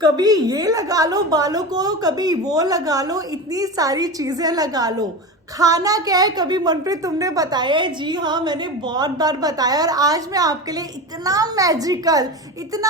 कभी ये लगा लो बालों को, कभी वो लगा लो, इतनी सारी चीजें लगा लो। खाना क्या है कभी मनप्रीत तुमने बताया है? जी हाँ, मैंने बहुत बार बताया। और आज मैं आपके लिए इतना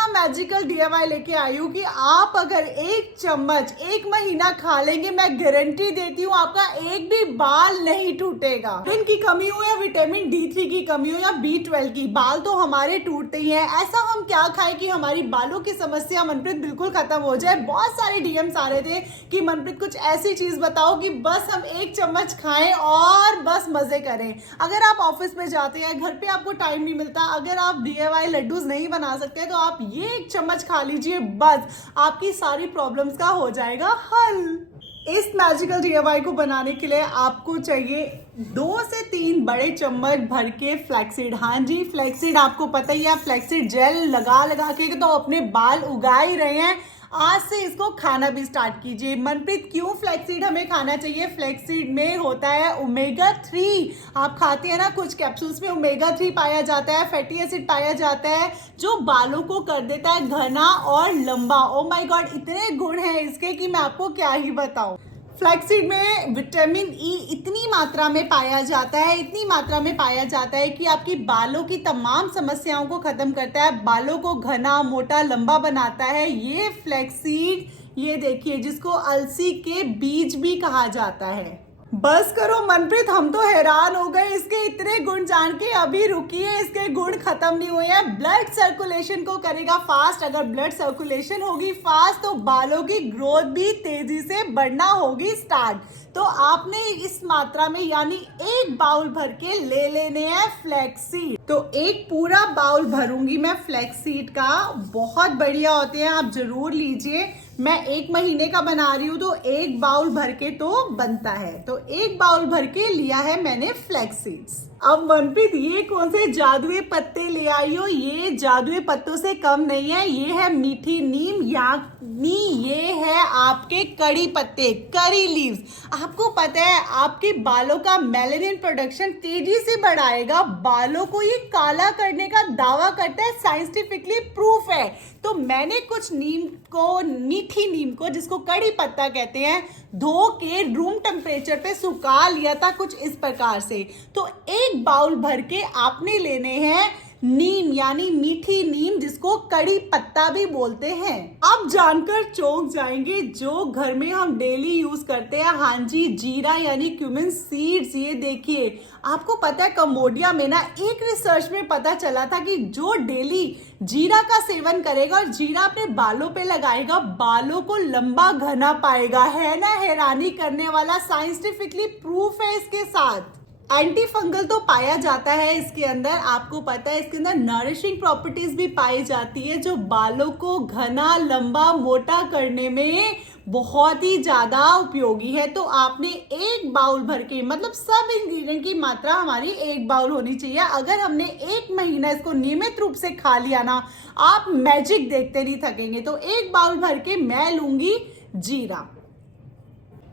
मैजिकल डीआईवाई लेके आई हूँ कि आप अगर एक चम्मच एक महीना खा लेंगे, मैं गारंटी देती हूँ आपका एक भी बाल नहीं टूटेगा। विटामिन की कमी हो या विटामिन D3 की कमी हो या B12 की, बाल तो हमारे टूटते ही हैं। ऐसा हम क्या खाएं कि हमारी बालों की समस्या मनप्रीत बिल्कुल खत्म हो जाए। बहुत सारे डीएम्स आ रहे थे कि मनप्रीत कुछ ऐसी चीज बताओ कि बस हम एक चम्मच खाएं और बस मजे करें। अगर आप ऑफिस में जाते हैं, घर पे आपको टाइम नहीं मिलता, अगर आप डीआईवाई लड्डूस नहीं बना सकते, तो आप ये एक चम्मच खा लीजिए, बस आपकी सारी प्रॉब्लम्स का हो जाएगा हल। इस मैजिकल डीआईवाई को बनाने के लिए आपको चाहिए 2 से 3 बड़े चम्मच भर के फ्लैक्सीड। हाँ जी, फ्लैक्सीड आपको पता ही है, फ्लैक्सीड जेल लगा लगा के तो अपने बाल उगा ही रहे हैं। आज से इसको खाना भी स्टार्ट कीजिए। मनप्रीत क्यों फ्लैक्सीड हमें खाना चाहिए? फ्लैक्सीड में होता है ओमेगा 3। आप खाते हैं ना, कुछ कैप्सूल्स में ओमेगा 3 पाया जाता है, फैटी एसिड पाया जाता है, जो बालों को कर देता है घना और लंबा। ओ माय गॉड, इतने गुण हैं इसके कि मैं आपको क्या ही बताऊं। फ्लैक्सीड में विटामिन ई इतनी मात्रा में पाया जाता है, इतनी मात्रा में पाया जाता है कि आपकी बालों की तमाम समस्याओं को खत्म करता है, बालों को घना मोटा लंबा बनाता है। ये फ्लैक्सीड, ये देखिए, जिसको अलसी के बीज भी कहा जाता है। बस करो मनप्रीत, हम तो हैरान हो गए इसके इतने गुण जान के। अभी रुकिए, इसके गुण खत्म नहीं हुए हैं। ब्लड सर्कुलेशन को करेगा फास्ट। अगर ब्लड सर्कुलेशन होगी फास्ट तो बालों की ग्रोथ भी तेजी से बढ़ना होगी स्टार्ट। तो आपने इस मात्रा में यानी एक बाउल भर के ले लेने हैं फ्लैक्सीड। तो एक पूरा बाउल भरूंगी मैं फ्लैक्सीड का। बहुत बढ़िया होते हैं, आप जरूर लीजिए। मैं 1 महीने का बना रही हूं तो एक बाउल भर के तो बनता है। तो एक बाउल भर के लिया है मैंने फ्लैक्सीड्स। अब मनप्रीत ये कौन से जादुई पत्ते ले आई हो? ये जादुई पत्तों से कम नहीं है, ये है मीठी नीम, यानी ये है आपके कड़ी पत्ते, करी लीव्स। आपको पता है आपके बालों का मेलानिन प्रोडक्शन तेजी से बढ़ाएगा, बालों को ये काला करने का दावा करता है, साइंटिफिकली प्रूफ है। तो मैंने कुछ नीम को, मीठी नीम को, जिसको कड़ी पत्ता कहते हैं, धो के रूम टेम्परेचर पे सुखा लिया था कुछ इस प्रकार से। तो एक बाउल भर के आपने लेने हैं नीम, यानी मीठी नीम, जिसको कड़ी पत्ता भी बोलते हैं। आप जानकर चौंक जाएंगे, जो घर में हम डेली यूज करते हैं, हाँ जी, जीरा यानी क्यूमिन सीड्स। ये देखिए, आपको पता है कंबोडिया में ना एक रिसर्च में पता चला था कि जो डेली जीरा का सेवन करेगा और जीरा अपने बालों पे लगाएगा, बालों को लंबा घना पाएगा। है ना हैरानी करने वाला, साइंटिफिकली प्रूफ है इसके साथ। एंटी फंगल तो पाया जाता है इसके अंदर, आपको पता है इसके अंदर नरिशिंग प्रॉपर्टीज भी पाई जाती है, जो बालों को घना लंबा मोटा करने में बहुत ही ज्यादा उपयोगी है। तो आपने एक बाउल भर के, मतलब सब इंग्रेडिएंट की मात्रा हमारी एक बाउल होनी चाहिए। अगर हमने 1 महीना इसको नियमित रूप से खा लिया ना, आप मैजिक देखते नहीं थकेंगे। तो एक बाउल भर के मैं लूंगी जीरा,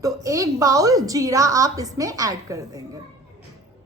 तो एक बाउल जीरा आप इसमें ऐड कर देंगे।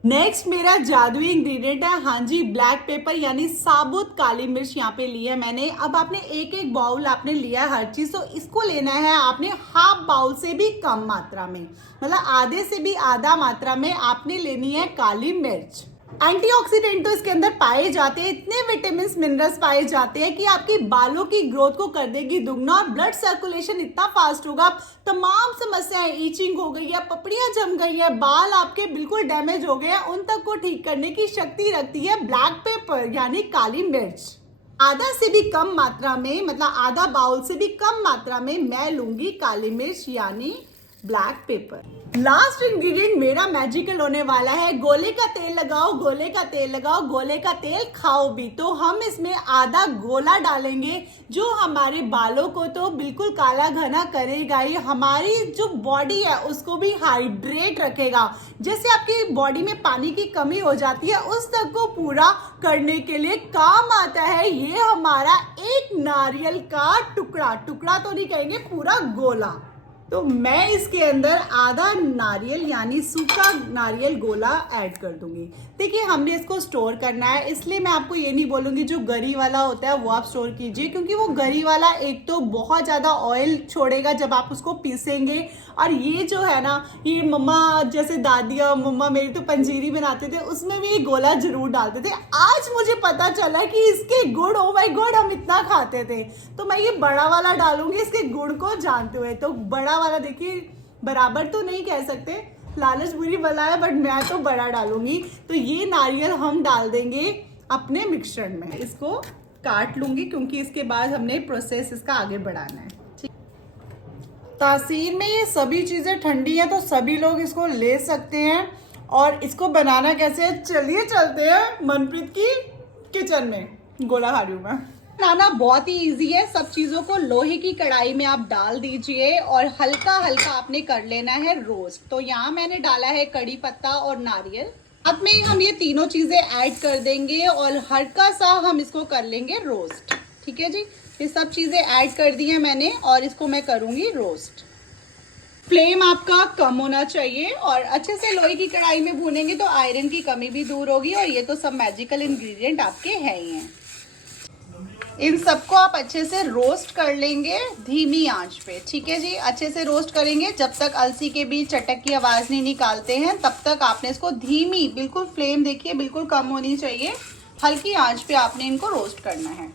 नेक्स्ट मेरा जादुई इंग्रेडिएंट है, हाँ जी, ब्लैक पेपर यानी साबुत काली मिर्च यहाँ पे ली है मैंने। अब आपने एक बाउल आपने लिया है हर चीज, तो इसको लेना है आपने हाफ बाउल से भी कम मात्रा में, मतलब आधे से भी आधा मात्रा में आपने लेनी है काली मिर्च। एंटीऑक्सीडेंट तो इसके अंदर पाए जाते हैं, इतने विटामिन मिनरल्स पाए जाते हैं कि आपकी बालों की ग्रोथ को कर देगी दुगना, और ब्लड सर्कुलेशन इतना फास्ट होगा, तमाम समस्याएं, ईचिंग हो गई है, पपड़ियां जम गई है, बाल आपके बिल्कुल डैमेज हो गए हैं, उन तक को ठीक करने की शक्ति रखती है ब्लैक पेपर यानी काली मिर्च। आधा से भी कम मात्रा में, मतलब आधा बाउल से भी कम मात्रा में मैं लूंगी काली मिर्च यानी ब्लैक पेपर। लास्ट इंग्रेडिएंट मेरा मैजिकल होने वाला है, गोले का तेल लगाओ, गोले का तेल लगाओ, गोले का तेल खाओ भी। तो हम इसमें आधा गोला डालेंगे, जो हमारे बालों को तो बिल्कुल काला घना करेगा ही, हमारी जो बॉडी है उसको भी हाइड्रेट रखेगा। जैसे आपकी बॉडी में पानी की कमी हो जाती है, उस तक को पूरा करने के लिए काम आता है ये हमारा एक नारियल का टुकड़ा, टुकड़ा तो नहीं कहेंगे, पूरा गोला। तो मैं इसके अंदर आधा नारियल यानी सूखा नारियल गोला ऐड कर दूंगी। देखिए हमने इसको स्टोर करना है, इसलिए मैं आपको ये नहीं बोलूंगी जो गरी वाला होता है वो आप स्टोर कीजिए, क्योंकि वो गरी वाला एक तो बहुत ज़्यादा ऑयल छोड़ेगा जब आप उसको पीसेंगे, और ये जो है ना, ये मम्मा जैसे दादियाँ मम्मा मेरी तो पंजीरी बनाते थे उसमें भी ये गोला जरूर डालते थे। आज मुझे पता चला कि इसके गुड़, ओ माय गॉड, हम इतना खाते थे। तो मैं ये बड़ा वाला डालूंगी इसके गुड़ को जानते हुए। तो बड़ा वाला देखिए, बराबर तो नहीं कह सकते, लालच बुरी बला है, बट मैं तो बड़ा डालूंगी। तो ये नारियल हम डाल देंगे अपने मिक्सचर में। इसको काट लूंगी क्योंकि इसके बाद हमने प्रोसेस इसका आगे बढ़ाना है। तासीर में ये सभी चीज़ें ठंडी हैं तो सभी लोग इसको ले सकते हैं। और इसको बनाना कैसे है, चलिए चलते हैं मनप्रीत की किचन में। गोला खा रही हूँ मैं। बनाना बहुत ही इजी है। सब चीज़ों को लोहे की कढ़ाई में आप डाल दीजिए और हल्का हल्का आपने कर लेना है रोस्ट। तो यहाँ मैंने डाला है कड़ी पत्ता और नारियल, अब में हम ये तीनों चीज़ें ऐड कर देंगे और हल्का सा हम इसको कर लेंगे रोस्ट। ठीक है जी, ये सब चीज़ें ऐड कर दी हैं मैंने और इसको मैं करूँगी रोस्ट। फ्लेम आपका कम होना चाहिए और अच्छे से लोहे की कढ़ाई में भूनेंगे तो आयरन की कमी भी दूर होगी। और ये तो सब मैजिकल इंग्रेडिएंट आपके हैं ही हैं। इन सबको आप अच्छे से रोस्ट कर लेंगे धीमी आंच पे। ठीक है जी, अच्छे से रोस्ट करेंगे जब तक अलसी के बीच चटक की आवाज़ नहीं निकालते हैं, तब तक आपने इसको धीमी, बिल्कुल फ्लेम देखिए बिल्कुल कम होनी चाहिए, हल्की आंच पे आपने इनको रोस्ट करना है।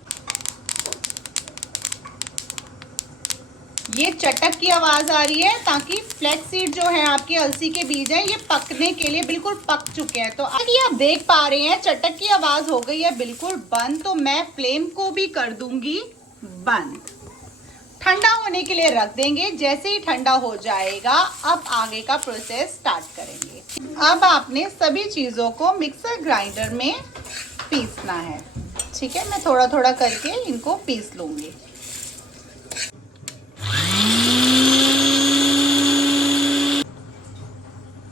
ये चटक की आवाज़ आ रही है ताकि फ्लैक्स सीड जो है आपके अलसी के बीज हैं ये पकने के लिए बिल्कुल पक चुके हैं। तो अगर आप देख पा रहे हैं चटक की आवाज़ हो गई है बिल्कुल बंद, तो मैं फ्लेम को भी कर दूंगी बंद। ठंडा होने के लिए रख देंगे। जैसे ही ठंडा हो जाएगा अब आगे का प्रोसेस स्टार्ट करेंगे। अब आपने सभी चीज़ों को मिक्सर ग्राइंडर में पीसना है। ठीक है, मैं थोड़ा थोड़ा करके इनको पीस लूंगी।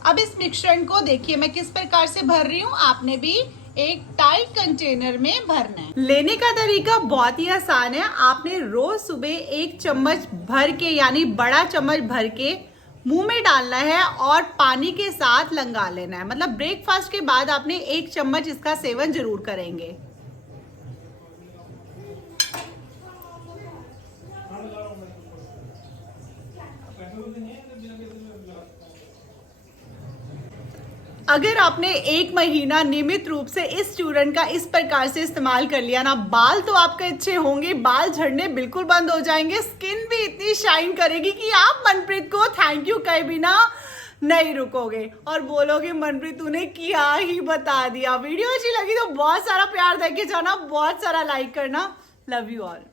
अब इस मिक्सचर को देखिए मैं किस प्रकार से भर रही हूँ। आपने भी एक टाइट कंटेनर में भरना है। लेने का तरीका बहुत ही आसान है। आपने रोज सुबह 1 चम्मच भर के, यानी बड़ा चम्मच भर के मुंह में डालना है और पानी के साथ लंगा लेना है। मतलब ब्रेकफास्ट के बाद आपने 1 चम्मच इसका सेवन जरूर करेंगे। अगर आपने 1 महीना नियमित रूप से इस चूर्ण का इस प्रकार से इस्तेमाल कर लिया ना, बाल तो आपके अच्छे होंगे, बाल झड़ने बिल्कुल बंद हो जाएंगे, स्किन भी इतनी शाइन करेगी कि आप मनप्रीत को थैंक यू कहे बिना नहीं रुकोगे और बोलोगे मनप्रीत तूने क्या ही बता दिया। वीडियो अच्छी लगी तो बहुत सारा प्यार देके जाना, बहुत सारा लाइक करना। Love you all.